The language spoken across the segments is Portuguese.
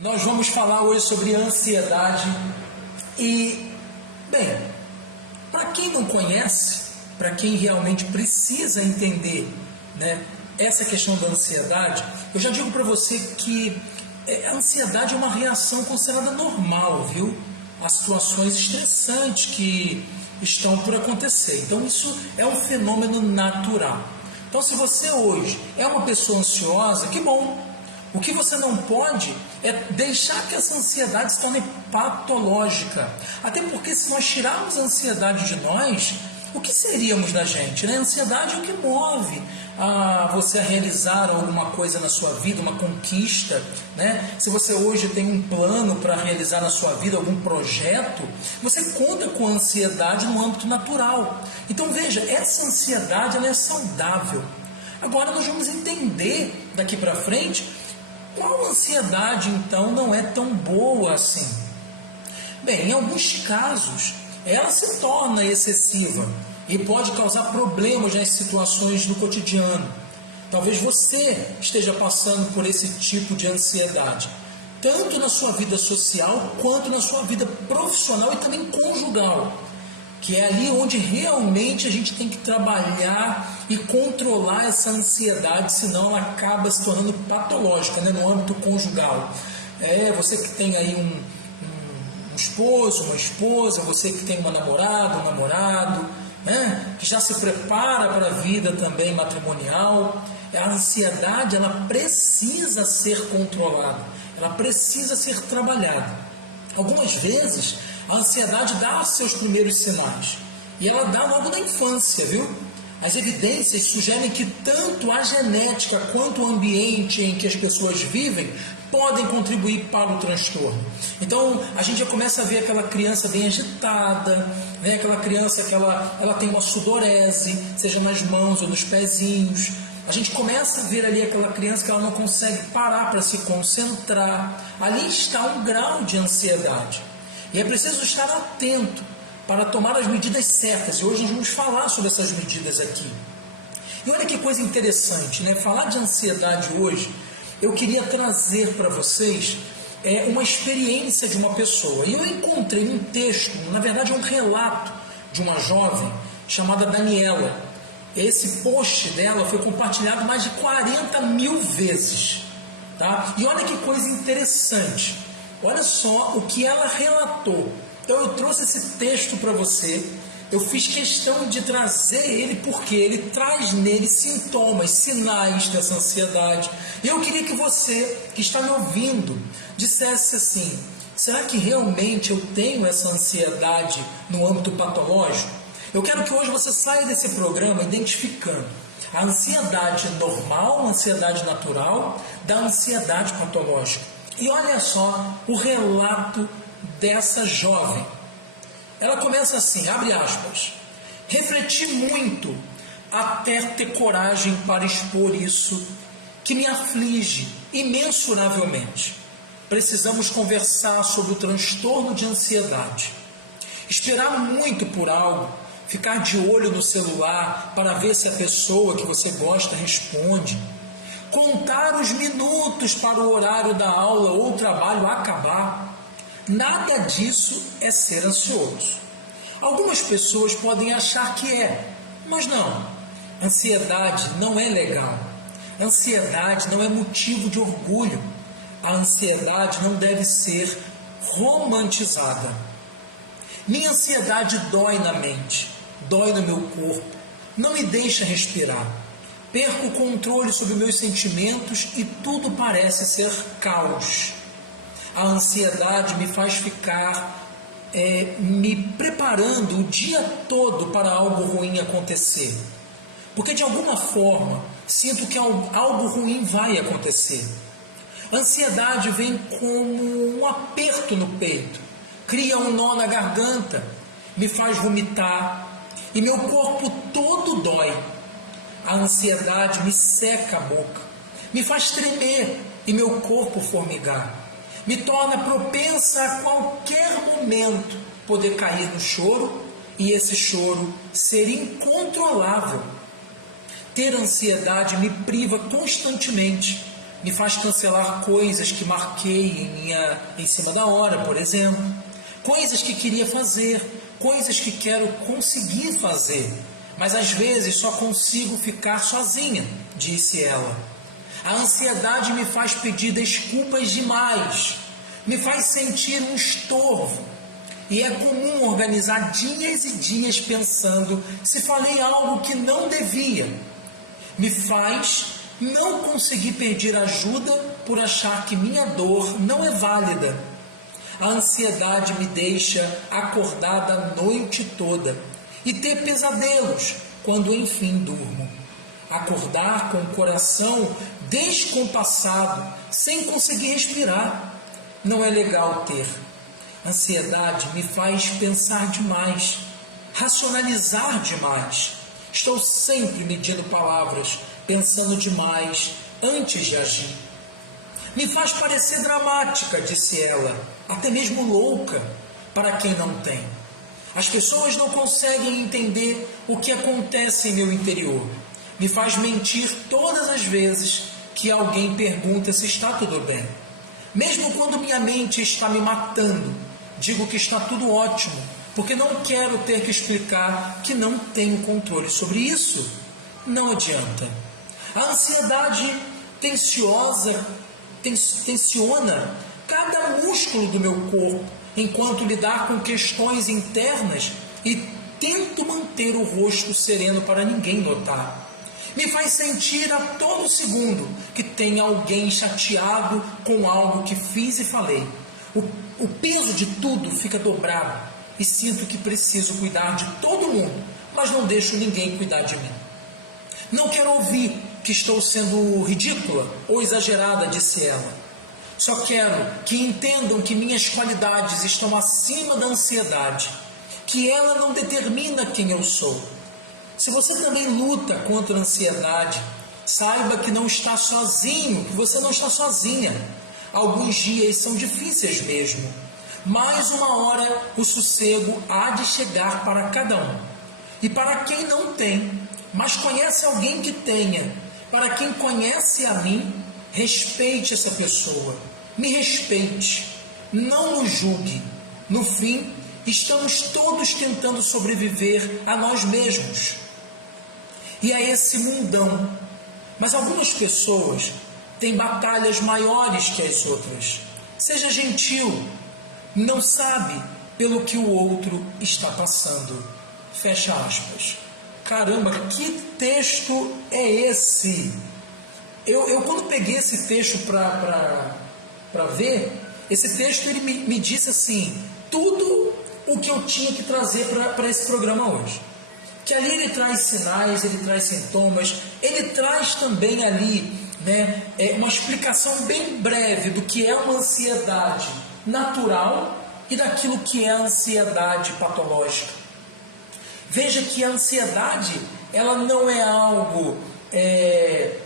Nós vamos falar hoje sobre ansiedade e, bem, para quem não conhece, para quem realmente precisa entender, né, essa questão da ansiedade, eu já digo para você que a ansiedade é uma reação considerada normal, viu? A situações estressantes que estão por acontecer. Então isso é um fenômeno natural. Então se você hoje é uma pessoa ansiosa, que bom! O que você não pode é deixar que essa ansiedade se torne patológica. Até porque se nós tirarmos a ansiedade de nós, o que seríamos da gente? Né? A ansiedade é o que move você a realizar alguma coisa na sua vida, uma conquista. Né? Se você hoje tem um plano para realizar na sua vida, algum projeto, você conta com a ansiedade no âmbito natural. Então veja, essa ansiedade ela é saudável. Agora nós vamos entender daqui para frente qual ansiedade então não é tão boa assim. Bem, em alguns casos ela se torna excessiva e pode causar problemas nas situações do cotidiano. Talvez você esteja passando por esse tipo de ansiedade, tanto na sua vida social quanto na sua vida profissional e também conjugal, que é ali onde realmente a gente tem que trabalhar e controlar essa ansiedade, senão ela acaba se tornando patológica, né, no âmbito conjugal. Você que tem aí um esposo, uma esposa, você que tem uma namorada, um namorado, né, que já se prepara para a vida também matrimonial, a ansiedade ela precisa ser controlada, ela precisa ser trabalhada. Algumas vezes a ansiedade dá os seus primeiros sinais e ela dá logo na infância, viu? As evidências sugerem que tanto a genética quanto o ambiente em que as pessoas vivem podem contribuir para o transtorno. Então a gente já começa a ver aquela criança bem agitada, né? Aquela criança que ela tem uma sudorese, seja nas mãos ou nos pezinhos. A gente começa a ver ali aquela criança que ela não consegue parar para se concentrar. Ali está um grau de ansiedade. E é preciso estar atento para tomar as medidas certas. E hoje nós vamos falar sobre essas medidas aqui. E olha que coisa interessante, né? Falar de ansiedade hoje, eu queria trazer para vocês uma experiência de uma pessoa. E eu encontrei um texto, na verdade é um relato de uma jovem chamada Daniela. Esse post dela foi compartilhado mais de 40 mil vezes. Tá? E olha que coisa interessante. Olha só o que ela relatou. Então eu trouxe esse texto para você. Eu fiz questão de trazer ele porque ele traz nele sintomas, sinais dessa ansiedade. E eu queria que você, que está me ouvindo, dissesse assim: será que realmente eu tenho essa ansiedade no âmbito patológico? Eu quero que hoje você saia desse programa identificando a ansiedade normal, a ansiedade natural, da ansiedade patológica. E olha só o relato dessa jovem. Ela começa assim, abre aspas: refleti muito até ter coragem para expor isso que me aflige imensuravelmente. Precisamos conversar sobre o transtorno de ansiedade. Esperar muito por algo, ficar de olho no celular para ver se a pessoa que você gosta responde, contar os minutos para o horário da aula ou trabalho acabar. Nada disso é ser ansioso. Algumas pessoas podem achar que é, mas não. Ansiedade não é legal. Ansiedade não é motivo de orgulho. A ansiedade não deve ser romantizada. Minha ansiedade dói na mente, dói no meu corpo, não me deixa respirar. Perco o controle sobre meus sentimentos e tudo parece ser caos. A ansiedade me faz ficar me preparando o dia todo para algo ruim acontecer. Porque de alguma forma sinto que algo ruim vai acontecer. A ansiedade vem como um aperto no peito, cria um nó na garganta, me faz vomitar e meu corpo todo dói. A ansiedade me seca a boca, me faz tremer e meu corpo formigar. Me torna propensa a qualquer momento poder cair no choro e esse choro ser incontrolável. Ter ansiedade me priva constantemente me faz cancelar coisas que marquei em cima da hora, por exemplo, coisas que queria fazer, coisas que quero conseguir fazer, mas às vezes só consigo ficar sozinha, disse ela. A ansiedade me faz pedir desculpas demais, me faz sentir um estorvo, e é comum organizar dias e dias pensando se falei algo que não devia. Me faz não conseguir pedir ajuda por achar que minha dor não é válida. A ansiedade me deixa acordada a noite toda e ter pesadelos quando enfim durmo. Acordar com o coração descompassado, sem conseguir respirar. Não é legal ter. Ansiedade me faz pensar demais, racionalizar demais. Estou sempre medindo palavras, pensando demais antes de agir. Me faz parecer dramática, disse ela, até mesmo louca, para quem não tem. As pessoas não conseguem entender o que acontece em meu interior. Me faz mentir todas as vezes que alguém pergunta se está tudo bem. Mesmo quando minha mente está me matando, digo que está tudo ótimo, porque não quero ter que explicar que não tenho controle sobre isso. Não adianta. A ansiedade tensiona cada músculo do meu corpo, enquanto lidar com questões internas e tento manter o rosto sereno para ninguém notar. Me faz sentir a todo segundo que tem alguém chateado com algo que fiz e falei. O peso de tudo fica dobrado e sinto que preciso cuidar de todo mundo, mas não deixo ninguém cuidar de mim. Não quero ouvir que estou sendo ridícula ou exagerada, disse ela. Só quero que entendam que minhas qualidades estão acima da ansiedade, que ela não determina quem eu sou. Se você também luta contra a ansiedade, saiba que não está sozinho, que você não está sozinha. Alguns dias são difíceis mesmo, mas uma hora o sossego há de chegar para cada um. E para quem não tem, mas conhece alguém que tenha, para quem conhece a mim, respeite essa pessoa, me respeite, não nos julgue. No fim, estamos todos tentando sobreviver a nós mesmos e a esse mundão. Mas algumas pessoas têm batalhas maiores que as outras. Seja gentil, não sabe pelo que o outro está passando. Fecha aspas. Caramba, que texto é esse? Eu quando peguei esse texto para ver, esse texto ele me disse assim, tudo o que eu tinha que trazer para esse programa hoje. Que ali ele traz sinais, ele traz sintomas, ele traz também ali, né, uma explicação bem breve do que é uma ansiedade natural e daquilo que é a ansiedade patológica. Veja que a ansiedade, ela não é algo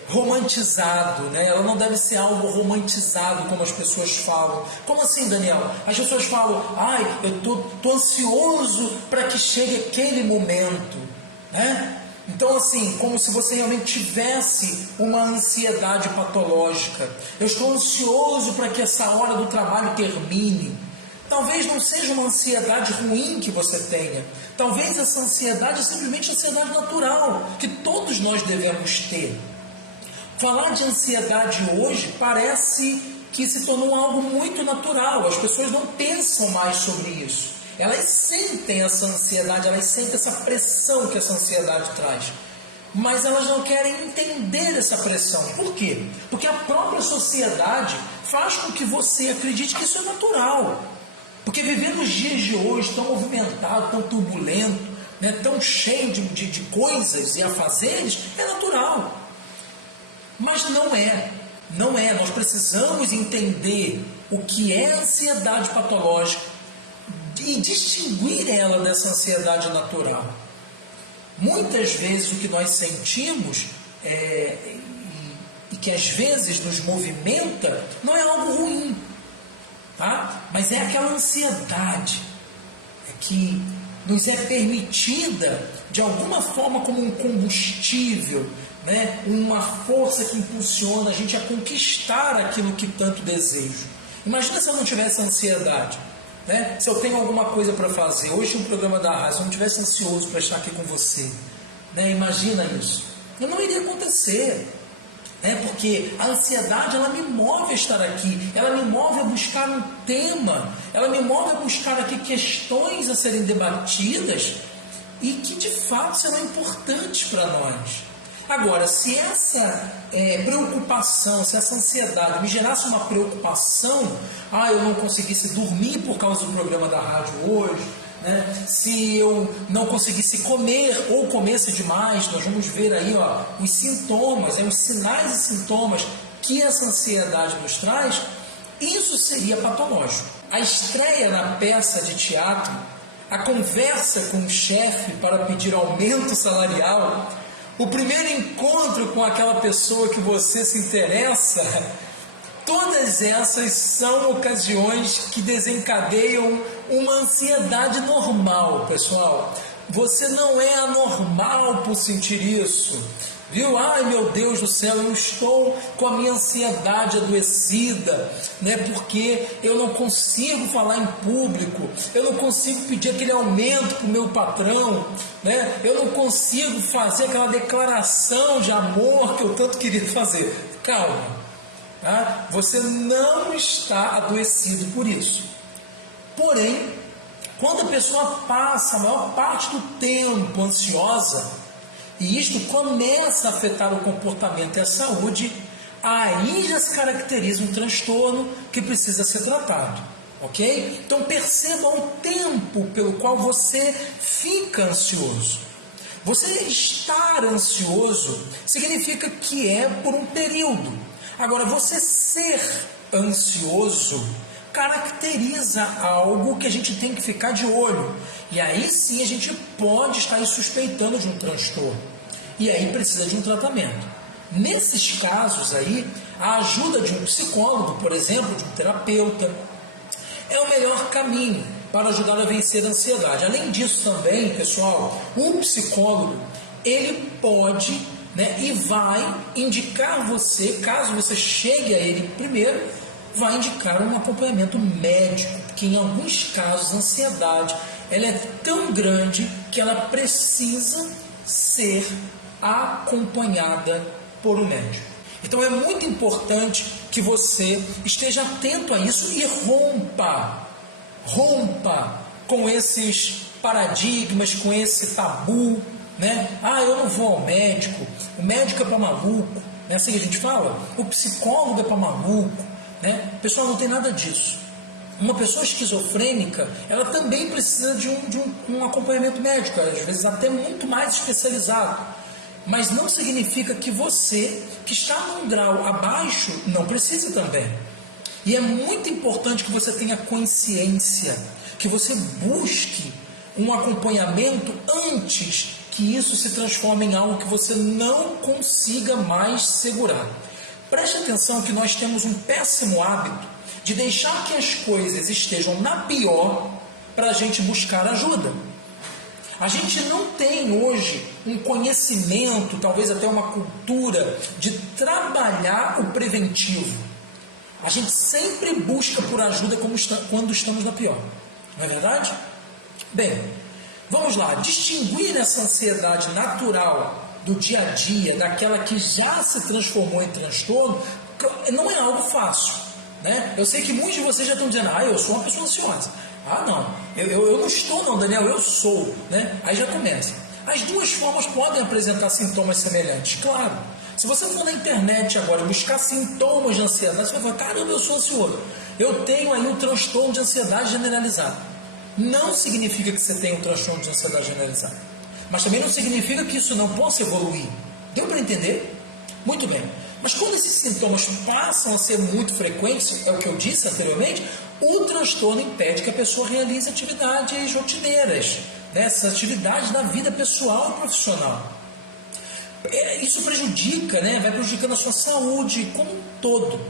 romantizado, né? Ela não deve ser algo romantizado como as pessoas falam. Como assim, Daniel? As pessoas falam, eu tô ansioso para que chegue aquele momento, né? Então, assim, como se você realmente tivesse uma ansiedade patológica. Eu estou ansioso para que essa hora do trabalho termine. Talvez não seja uma ansiedade ruim que você tenha. Talvez essa ansiedade é simplesmente ansiedade natural, que todos nós devemos ter. Falar de ansiedade hoje parece que se tornou algo muito natural. As pessoas não pensam mais sobre isso. Elas sentem essa ansiedade, elas sentem essa pressão que essa ansiedade traz. Mas elas não querem entender essa pressão. Por quê? Porque a própria sociedade faz com que você acredite que isso é natural. Porque viver nos dias de hoje, tão movimentado, tão turbulento, né, tão cheio de coisas e afazeres, é natural. Mas não é. Não é. Nós precisamos entender o que é ansiedade patológica e distinguir ela dessa ansiedade natural. Muitas vezes o que nós sentimos e que às vezes nos movimenta não é algo ruim. Tá? Mas é aquela ansiedade que nos é permitida de alguma forma como um combustível, né? Uma força que impulsiona a gente a conquistar aquilo que tanto desejo. Imagina se eu não tivesse ansiedade, né? Se eu tenho alguma coisa para fazer, hoje um programa da rádio, se eu não estivesse ansioso para estar aqui com você, né? Imagina isso, não iria acontecer. Porque a ansiedade, ela me move a estar aqui, ela me move a buscar um tema, ela me move a buscar aqui questões a serem debatidas e que de fato serão importantes para nós. Agora, se essa preocupação, se essa ansiedade me gerasse uma preocupação, eu não conseguisse dormir por causa do programa da rádio hoje, né? Se eu não conseguisse comer ou comesse demais, nós vamos ver aí os sintomas, os sinais e sintomas que essa ansiedade nos traz, isso seria patológico. A estreia na peça de teatro, a conversa com o chefe para pedir aumento salarial, o primeiro encontro com aquela pessoa que você se interessa, todas essas são ocasiões que desencadeiam uma ansiedade normal, pessoal. Você não é anormal por sentir isso, viu? Ai, meu Deus do céu, eu estou com a minha ansiedade adoecida, né? Porque eu não consigo falar em público, eu não consigo pedir aquele aumento para o meu patrão, né? Eu não consigo fazer aquela declaração de amor que eu tanto queria fazer. Calma. Você não está adoecido por isso. Porém, quando a pessoa passa a maior parte do tempo ansiosa, e isto começa a afetar o comportamento e a saúde, aí já se caracteriza um transtorno que precisa ser tratado, ok? Então perceba o tempo pelo qual você fica ansioso. Você estar ansioso significa que é por um período. Agora, você ser ansioso caracteriza algo que a gente tem que ficar de olho. E aí sim a gente pode estar suspeitando de um transtorno. E aí precisa de um tratamento. Nesses casos aí, a ajuda de um psicólogo, por exemplo, de um terapeuta, é o melhor caminho para ajudar a vencer a ansiedade. Além disso também, pessoal, o psicólogo, ele pode e vai indicar você, caso você chegue a ele primeiro, vai indicar um acompanhamento médico, porque em alguns casos a ansiedade ela é tão grande que ela precisa ser acompanhada por um médico. Então é muito importante que você esteja atento a isso e rompa com esses paradigmas, com esse tabu, eu não vou ao médico, o médico é para maluco, não é assim que a gente fala? O psicólogo é para maluco, Pessoal, não tem nada disso. Uma pessoa esquizofrênica, ela também precisa de um acompanhamento médico, às vezes até muito mais especializado, mas não significa que você, que está num grau abaixo, não precise também. E é muito importante que você tenha consciência, que você busque um acompanhamento antes que isso se transforme em algo que você não consiga mais segurar. Preste atenção que nós temos um péssimo hábito de deixar que as coisas estejam na pior para a gente buscar ajuda. A gente não tem hoje um conhecimento, talvez até uma cultura de trabalhar o preventivo. A gente sempre busca por ajuda quando estamos na pior. Não é verdade? Bem, vamos lá. Distinguir essa ansiedade natural do dia a dia, daquela que já se transformou em transtorno, não é algo fácil. Eu sei que muitos de vocês já estão dizendo, eu sou uma pessoa ansiosa. Não, eu não estou não, Daniel, eu sou. Aí já começa. As duas formas podem apresentar sintomas semelhantes, claro. Se você for na internet agora e buscar sintomas de ansiedade, você vai falar, caramba, eu sou ansioso. Eu tenho aí um transtorno de ansiedade generalizado. Não significa que você tenha um transtorno de ansiedade generalizado. Mas também não significa que isso não possa evoluir. Deu para entender? Muito bem. Mas quando esses sintomas passam a ser muito frequentes, é o que eu disse anteriormente, o transtorno impede que a pessoa realize atividades rotineiras, essas atividades da vida pessoal e profissional. Isso prejudica, vai prejudicando a sua saúde como um todo,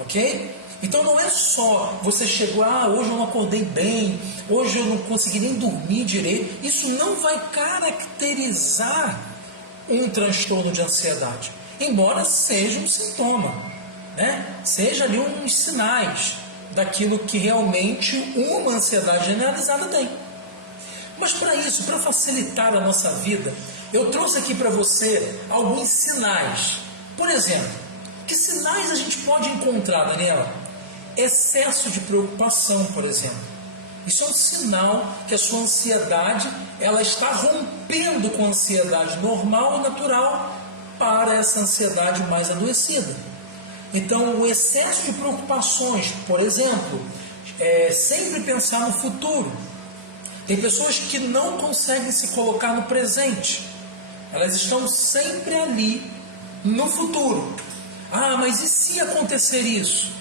ok? Então não é só você chegar, hoje eu não acordei bem, hoje eu não consegui nem dormir direito. Isso não vai caracterizar um transtorno de ansiedade, embora seja um sintoma, né? Seja ali uns sinais daquilo que realmente uma ansiedade generalizada tem. Mas para isso, para facilitar a nossa vida, eu trouxe aqui para você alguns sinais. Por exemplo, que sinais a gente pode encontrar, Daniela? Excesso de preocupação, por exemplo. Isso é um sinal que a sua ansiedade ela está rompendo com a ansiedade normal e natural para essa ansiedade mais adoecida. Então, o excesso de preocupações, por exemplo, sempre pensar no futuro. Tem pessoas que não conseguem se colocar no presente. Elas estão sempre ali no futuro. Ah, mas e se acontecer isso?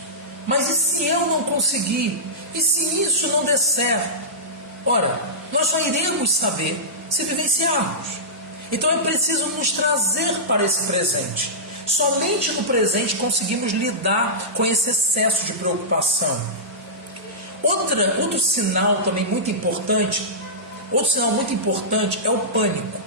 Mas e se eu não conseguir? E se isso não der certo? Ora, nós só iremos saber se vivenciarmos. Então é preciso nos trazer para esse presente. Somente no presente conseguimos lidar com esse excesso de preocupação. Outro sinal também muito importante, é o pânico.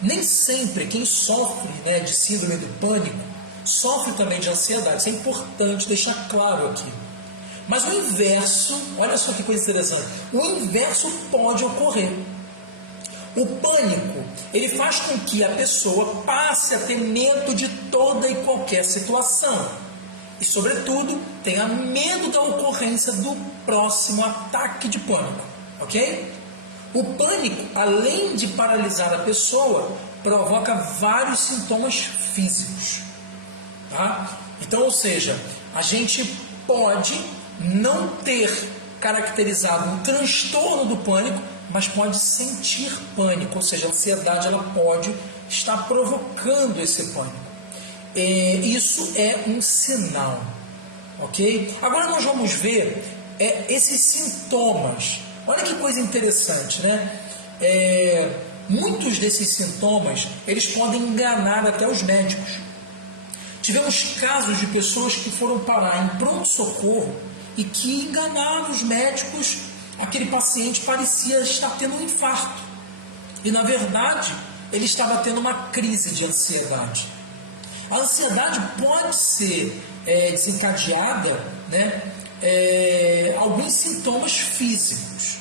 Nem sempre quem sofre, de síndrome do pânico sofre também de ansiedade. Isso é importante deixar claro aqui. Mas o inverso, olha só que coisa interessante, o inverso pode ocorrer. O pânico, ele faz com que a pessoa passe a ter medo de toda e qualquer situação. E, sobretudo, tenha medo da ocorrência do próximo ataque de pânico. Ok? O pânico, além de paralisar a pessoa, provoca vários sintomas físicos. Tá? Então, ou seja, a gente pode não ter caracterizado um transtorno do pânico, mas pode sentir pânico, ou seja, a ansiedade ela pode estar provocando esse pânico. Isso é um sinal, ok? Agora nós vamos ver esses sintomas. Olha que coisa interessante, né? Muitos desses sintomas eles podem enganar até os médicos. Tivemos casos de pessoas que foram parar em pronto-socorro e que enganaram os médicos. Aquele paciente parecia estar tendo um infarto e na verdade ele estava tendo uma crise de ansiedade. A ansiedade pode ser desencadeada, alguns sintomas físicos,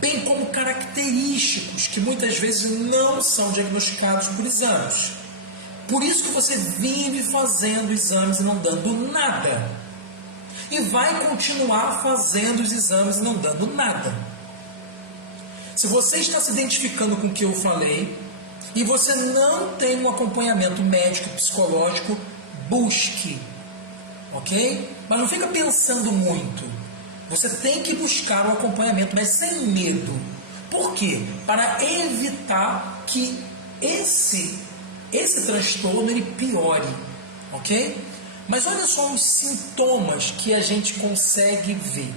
bem como característicos que muitas vezes não são diagnosticados por exames. Por isso que você vive fazendo exames e não dando nada. E vai continuar fazendo os exames e não dando nada. Se você está se identificando com o que eu falei e você não tem um acompanhamento médico psicológico, busque, ok? Mas não fica pensando muito. Você tem que buscar um acompanhamento, mas sem medo. Por quê? Para evitar que esse transtorno ele piore, ok? Mas olha só os sintomas que a gente consegue ver.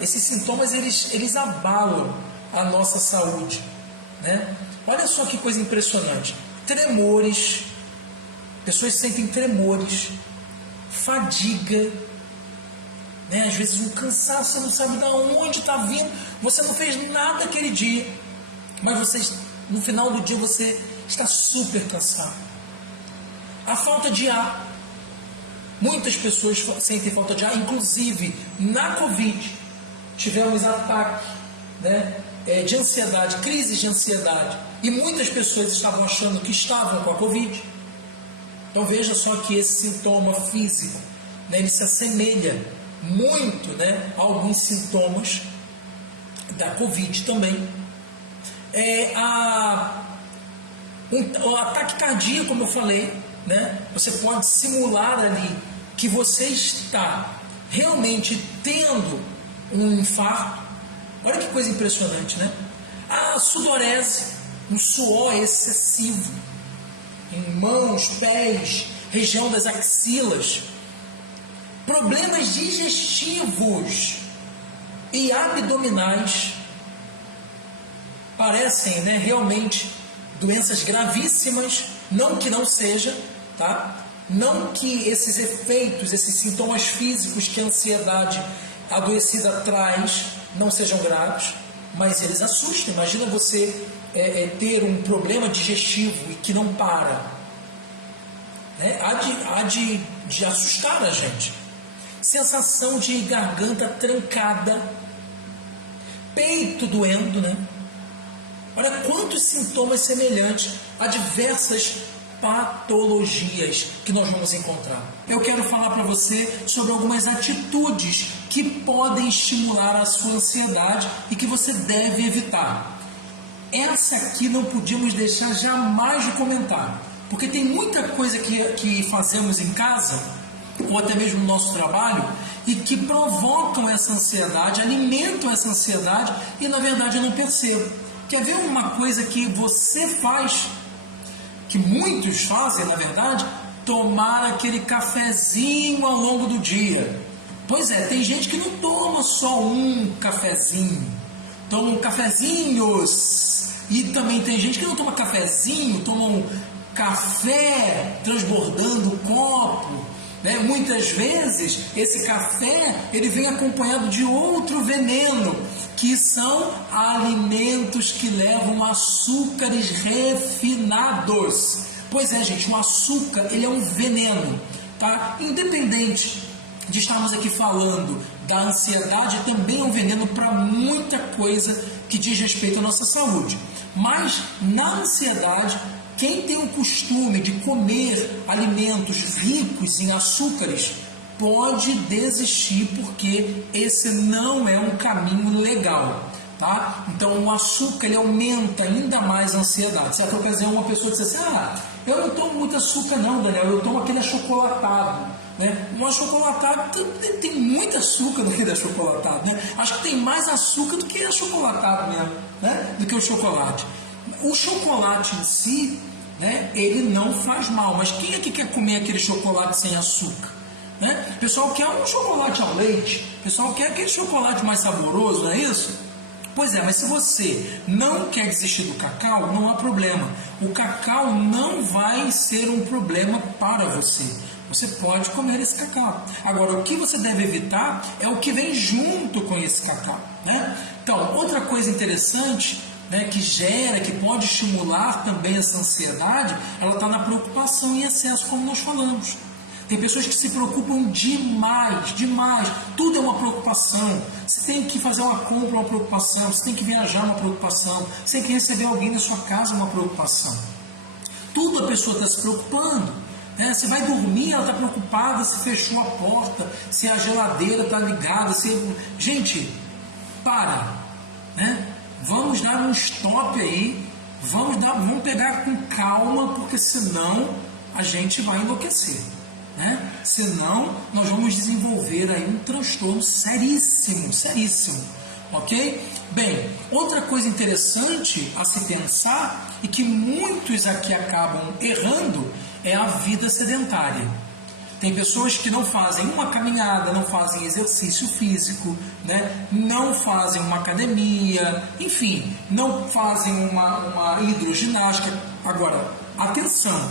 Esses sintomas eles abalam a nossa saúde, Olha só que coisa impressionante. Tremores, pessoas sentem tremores, fadiga, às vezes um cansaço, você não sabe de onde está vindo, você não fez nada aquele dia, mas no final do dia você está super cansado. A falta de ar. Muitas pessoas sentem falta de ar, inclusive na Covid tivemos ataque de ansiedade, crises de ansiedade, e muitas pessoas estavam achando que estavam com a Covid. Então veja só que esse sintoma físico, ele se assemelha muito a alguns sintomas da Covid também. O ataque cardíaco, como eu falei, você pode simular ali que você está realmente tendo um infarto. Olha que coisa impressionante, A sudorese, um suor excessivo em mãos, pés, região das axilas, problemas digestivos e abdominais, parecem realmente doenças gravíssimas, não que não seja, tá? Não que esses efeitos, esses sintomas físicos que a ansiedade adoecida traz não sejam graves, mas eles assustam. Imagina você ter um problema digestivo e que não para. Há de assustar a gente. Sensação de garganta trancada, peito doendo, né? Olha quantos sintomas semelhantes a diversas patologias que nós vamos encontrar. Eu quero falar para você sobre algumas atitudes que podem estimular a sua ansiedade e que você deve evitar. Essa aqui não podíamos deixar jamais de comentar, porque tem muita coisa que fazemos em casa, ou até mesmo no nosso trabalho, e que provocam essa ansiedade, alimentam essa ansiedade e na verdade eu não percebo. Quer ver uma coisa que você faz, que muitos fazem na verdade? Tomar aquele cafezinho ao longo do dia. Pois é, tem gente que não toma só um cafezinho, toma cafezinhos. E também tem gente que não toma cafezinho, toma um café transbordando o copo. Muitas vezes esse café ele vem acompanhado de outro veneno, que são alimentos que levam açúcares refinados. Pois é, gente, o açúcar ele é um veneno, tá? Independente de estarmos aqui falando da ansiedade, também é um veneno para muita coisa que diz respeito à nossa saúde. Mas na ansiedade, quem tem o costume de comer alimentos ricos em açúcares pode desistir, porque esse não é um caminho legal, tá? Então o açúcar ele aumenta ainda mais a ansiedade. Certa ocasião uma pessoa disse assim: eu não tomo muito açúcar não, Daniel, eu tomo aquele achocolatado. Um achocolatado tem muito açúcar no que é achocolatado, Acho que tem mais açúcar do que achocolatado mesmo, do que o chocolate. O chocolate em si, ele não faz mal, mas quem é que quer comer aquele chocolate sem açúcar? O pessoal quer um chocolate ao leite, o pessoal quer aquele chocolate mais saboroso, não é isso? Pois é, mas se você não quer desistir do cacau, não há problema. O cacau não vai ser um problema para você. Você pode comer esse cacau. Agora, o que você deve evitar é o que vem junto com esse cacau, Então, outra coisa interessante, que pode estimular também essa ansiedade, ela está na preocupação em excesso, como nós falamos. Tem pessoas que se preocupam demais, tudo é uma preocupação. Você tem que fazer uma compra, uma preocupação. Você tem que viajar, uma preocupação. Você tem que receber alguém na sua casa, uma preocupação. Tudo a pessoa está se preocupando. Você vai dormir, ela está preocupada se fechou a porta, se a geladeira está ligada. Gente, para, Vamos dar um stop aí, vamos pegar com calma, porque senão a gente vai enlouquecer, Senão nós vamos desenvolver aí um transtorno seríssimo, ok? Bem, outra coisa interessante a se pensar e que muitos aqui acabam errando é a vida sedentária. Tem pessoas que não fazem uma caminhada, não fazem exercício físico, não fazem uma academia, enfim, não fazem uma hidroginástica. Agora, atenção,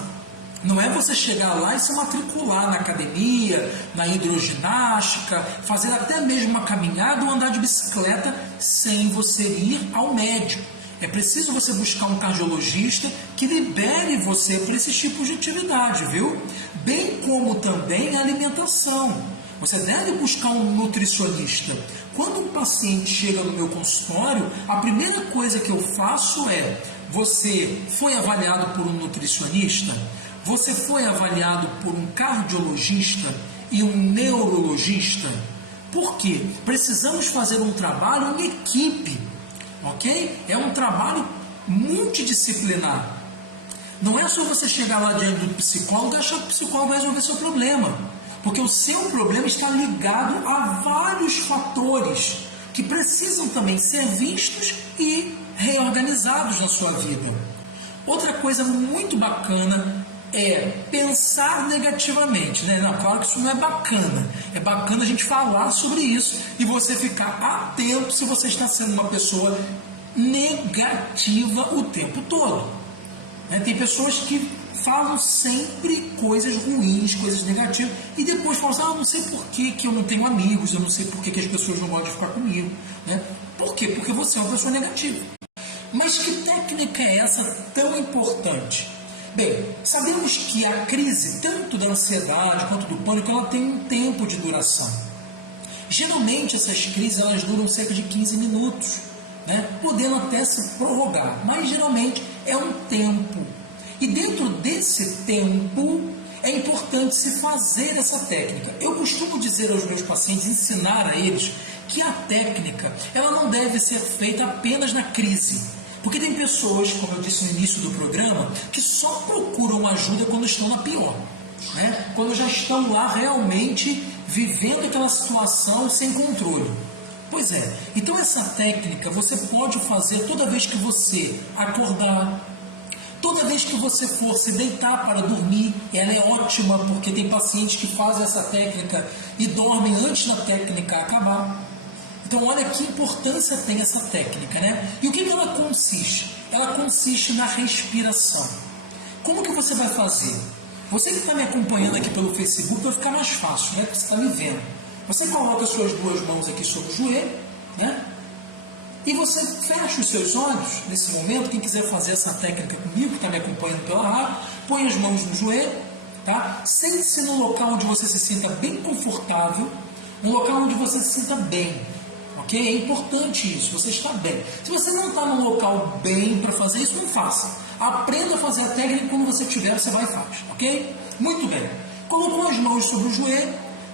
não é você chegar lá e se matricular na academia, na hidroginástica, fazer até mesmo uma caminhada ou andar de bicicleta sem você ir ao médico. É preciso você buscar um cardiologista que libere você para esse tipo de atividade, viu? Bem como também a alimentação. Você deve buscar um nutricionista. Quando um paciente chega no meu consultório, a primeira coisa que eu faço é: você foi avaliado por um nutricionista? Você foi avaliado por um cardiologista e um neurologista? Por quê? Precisamos fazer um trabalho em equipe, ok? É um trabalho multidisciplinar. Não é só você chegar lá diante do psicólogo e achar que o psicólogo vai resolver seu problema, porque o seu problema está ligado a vários fatores que precisam também ser vistos e reorganizados na sua vida. Outra coisa muito bacana é pensar negativamente, Não, claro que isso não é bacana. É bacana a gente falar sobre isso e você ficar atento se você está sendo uma pessoa negativa o tempo todo. Tem pessoas que falam sempre coisas ruins, coisas negativas, e depois falam assim, não sei por que eu não tenho amigos, eu não sei por que as pessoas não gostam de ficar comigo, né? Por quê? Porque você é uma pessoa negativa. Mas que técnica é essa tão importante? Bem, sabemos que a crise, tanto da ansiedade quanto do pânico, ela tem um tempo de duração. Geralmente essas crises elas duram cerca de 15 minutos, né? Podendo até se prorrogar, mas geralmente é um tempo. E dentro desse tempo é importante se fazer essa técnica. Eu costumo dizer aos meus pacientes, ensinar a eles, que a técnica ela não deve ser feita apenas na crise. Porque tem pessoas, como eu disse no início do programa, que só procuram ajuda quando estão na pior, né? Quando já estão lá realmente vivendo aquela situação sem controle. Pois é, então essa técnica você pode fazer toda vez que você acordar, toda vez que você for se deitar para dormir. Ela é ótima porque tem pacientes que fazem essa técnica e dormem antes da técnica acabar. Então olha que importância tem essa técnica, né? E o que ela consiste? Ela consiste na respiração. Como que você vai fazer? Você que está me acompanhando aqui pelo Facebook vai ficar mais fácil, né? Porque você está me vendo. Você coloca as suas duas mãos aqui sobre o joelho, né? E você fecha os seus olhos nesse momento. Quem quiser fazer essa técnica comigo, que está me acompanhando pela rádio, põe as mãos no joelho, tá? Sente-se no local onde você se sinta bem confortável, um local onde você se sinta bem. Ok? É importante isso, você está bem. Se você não está num local bem para fazer isso, não faça. Aprenda a fazer a técnica, quando você tiver, você vai e faz. Ok? Muito bem. Colocou as mãos sobre o joelho,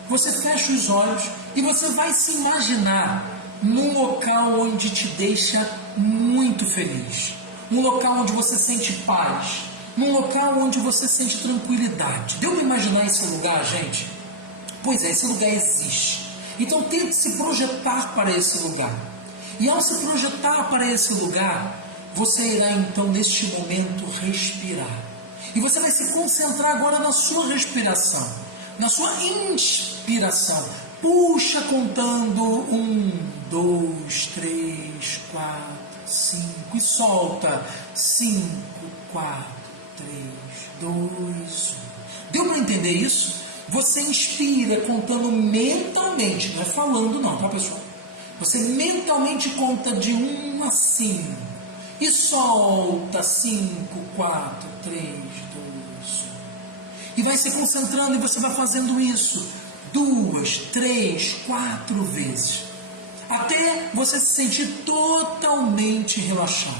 você fecha os olhos e você vai se imaginar num local onde te deixa muito feliz. Um local onde você sente paz. Num local onde você sente tranquilidade. Deu para imaginar esse lugar, gente? Pois é, esse lugar existe. Então tente se projetar para esse lugar. E ao se projetar para esse lugar, você irá então neste momento respirar. E você vai se concentrar agora na sua respiração, na sua inspiração. Puxa contando 1, 2, 3, 4, 5 e solta 5, 4, 3, 2, 1. Deu para entender isso? Você inspira contando mentalmente, não é falando não, tá pessoal? Você mentalmente conta de 1 a 5 e solta 5, 4, 3, 2, 1. E vai se concentrando e você vai fazendo isso 2, 3, 4 vezes. Até você se sentir totalmente relaxado,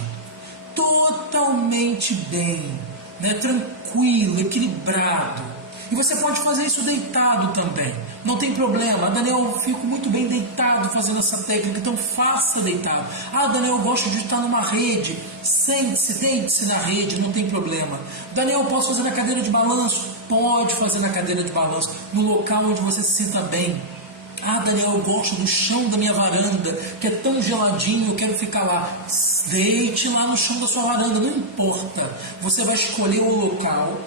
totalmente bem, né? Tranquilo, equilibrado. E você pode fazer isso deitado também, não tem problema. Daniel, eu fico muito bem deitado fazendo essa técnica, então faça deitado. Daniel, eu gosto de estar numa rede. Sente-se, deite-se na rede, não tem problema. Daniel, eu posso fazer na cadeira de balanço? Pode fazer na cadeira de balanço, no local onde você se sinta bem. Daniel, eu gosto do chão da minha varanda, que é tão geladinho, eu quero ficar lá. Deite lá no chão da sua varanda, não importa. Você vai escolher o local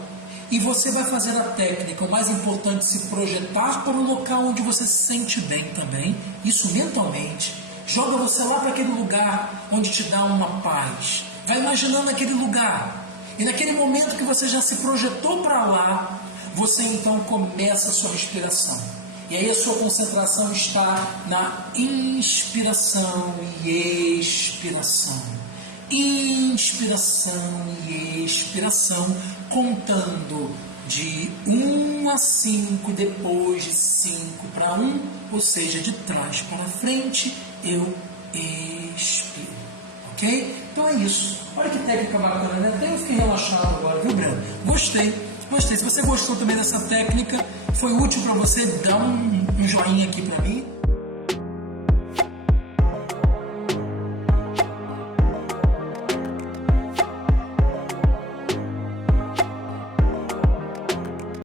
e você vai fazer a técnica. O mais importante é se projetar para um local onde você se sente bem também, isso mentalmente. Joga você lá para aquele lugar onde te dá uma paz. Vai imaginando aquele lugar. E naquele momento que você já se projetou para lá, você então começa a sua respiração. E aí a sua concentração está na inspiração e expiração. Inspiração e expiração, contando de 1 a 5, depois de 5 para 1, ou seja, de trás para frente, eu expiro. Ok? Então é isso. Olha que técnica bacana, né? Até eu fiquei relaxado agora, viu, Breno? Gostei. Se você gostou também dessa técnica, foi útil para você, dá um joinha aqui para mim.